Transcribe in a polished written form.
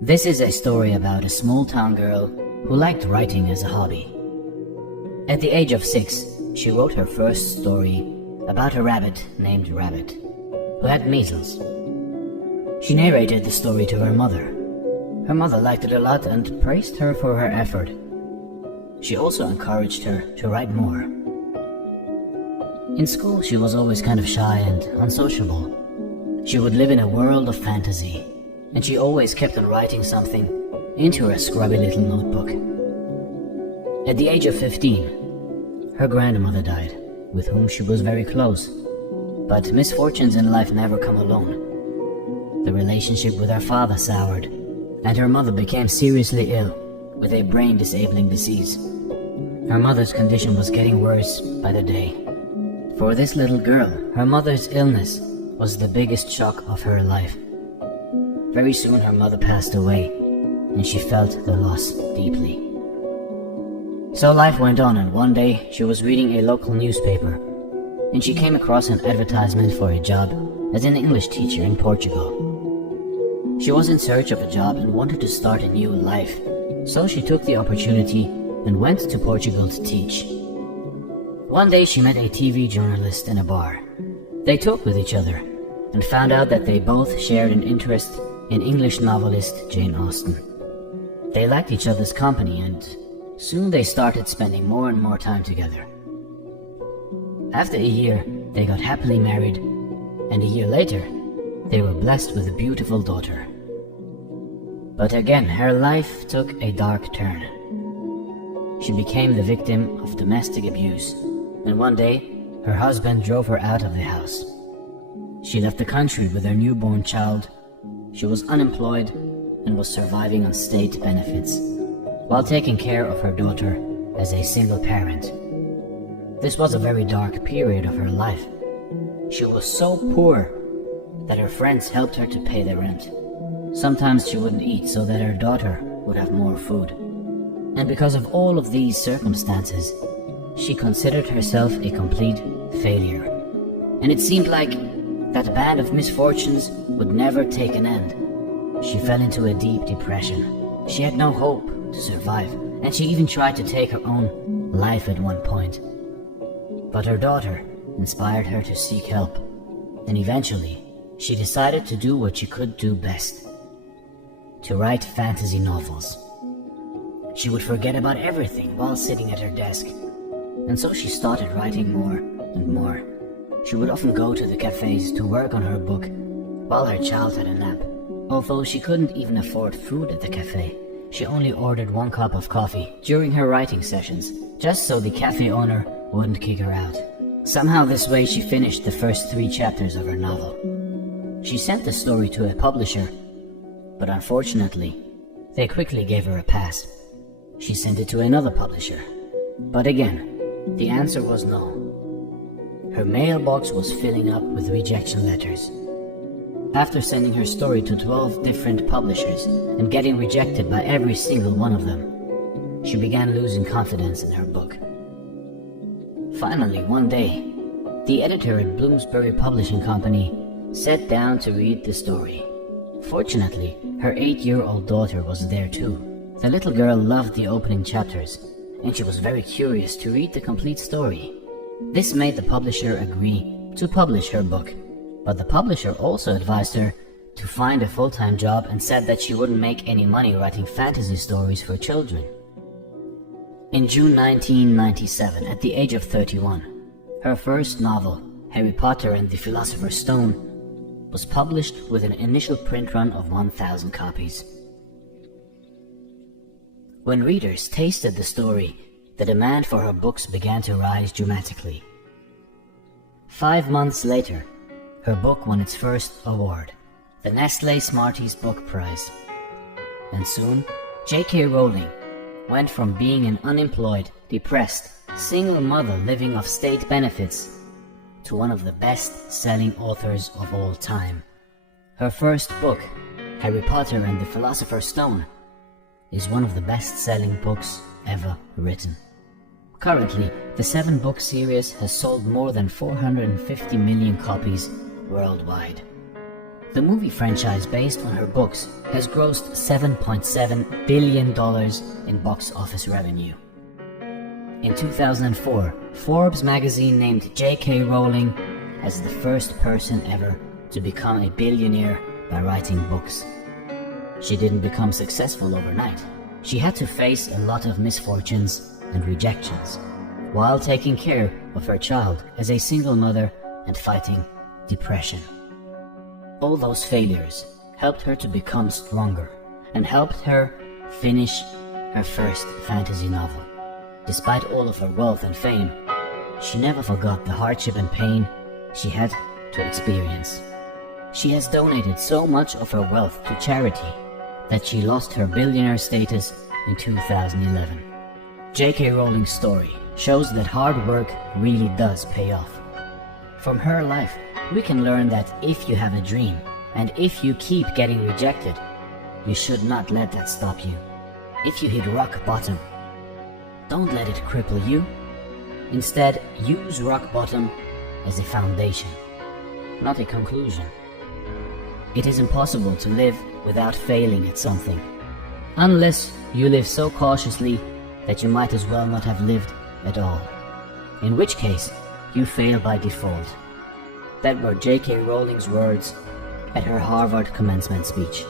This is a story about a small-town girl who liked writing as a hobby. At the age of 6, she wrote her first story about a rabbit named Rabbit, who had measles. She narrated the story to her mother. Her mother liked it a lot and praised her for her effort. She also encouraged her to write more. In school, she was always kind of shy and unsociable. She would live in a world of fantasy, and she always kept on writing something into her scrubby little notebook. At the age of 15, her grandmother died, with whom she was very close. But misfortunes in life never come alone. The relationship with her father soured, and her mother became seriously ill with a brain-disabling disease. Her mother's condition was getting worse by the day. For this little girl, her mother's illness was the biggest shock of her life. Very soon her mother passed away, and she felt the loss deeply. So life went on, and one day she was reading a local newspaper, and she came across an advertisement for a job as an English teacher in Portugal. She was in search of a job and wanted to start a new life, so she took the opportunity and went to Portugal to teach. One day she met a TV journalist in a bar. They talked with each other and found out that they both shared an interest in English novelist Jane Austen. They liked each other's company, and soon they started spending more and more time together. After a year, they got happily married, and a year later, they were blessed with a beautiful daughter. But again, her life took a dark turn. She became the victim of domestic abuse, and one day, her husband drove her out of the house. She left the country with her newborn child. She was unemployed and was surviving on state benefits, while taking care of her daughter as a single parent. This was a very dark period of her life. She was so poor that her friends helped her to pay the rent. Sometimes she wouldn't eat so that her daughter would have more food. And because of all of these circumstances, she considered herself a complete failure. And it seemed like that band of misfortunes would never take an end. She fell into a deep depression. She had no hope to survive, and she even tried to take her own life at one point. But her daughter inspired her to seek help, and eventually she decided to do what she could do best: to write fantasy novels. She would forget about everything while sitting at her desk, and so she started writing more and more. She would often go to the cafes to work on her book while her child had a nap. Although she couldn't even afford food at the cafe, she only ordered 1 cup of coffee during her writing sessions, just so the cafe owner wouldn't kick her out. Somehow this way she finished the first 3 chapters of her novel. She sent the story to a publisher, but unfortunately, they quickly gave her a pass. She sent it to another publisher, but again, the answer was no. Her mailbox was filling up with rejection letters. After sending her story to 12 different publishers and getting rejected by every single one of them, she began losing confidence in her book. Finally, one day, the editor at Bloomsbury Publishing Company sat down to read the story. Fortunately, her 8-year-old daughter was there too. The little girl loved the opening chapters, and she was very curious to read the complete story. This made the publisher agree to publish her book, but the publisher also advised her to find a full-time job and said that she wouldn't make any money writing fantasy stories for children. In June 1997, at the age of 31, her first novel, Harry Potter and the Philosopher's Stone, was published with an initial print run of 1,000 copies. When readers tasted the story, the demand for her books began to rise dramatically. 5 months later, her book won its first award, the Nestlé Smarties Book Prize. And soon, J.K. Rowling went from being an unemployed, depressed, single mother living off state benefits to one of the best-selling authors of all time. Her first book, Harry Potter and the Philosopher's Stone, is one of the best-selling books ever written. Currently, the 7-book series has sold more than 450 million copies worldwide. The movie franchise based on her books has grossed $7.7 billion in box office revenue. In 2004, Forbes magazine named J.K. Rowling as the first person ever to become a billionaire by writing books. She didn't become successful overnight. She had to face a lot of misfortunes and rejections, while taking care of her child as a single mother and fighting depression. All those failures helped her to become stronger and helped her finish her first fantasy novel. Despite all of her wealth and fame, she never forgot the hardship and pain she had to experience. She has donated so much of her wealth to charity that she lost her billionaire status in 2011. J.K. Rowling's story shows that hard work really does pay off. From her life, we can learn that if you have a dream, and if you keep getting rejected, you should not let that stop you. If you hit rock bottom, don't let it cripple you. Instead, use rock bottom as a foundation, not a conclusion. It is impossible to live without failing at something, unless you live so cautiously that you might as well not have lived at all, in which case you fail by default. That were J.K. Rowling's words at her Harvard commencement speech.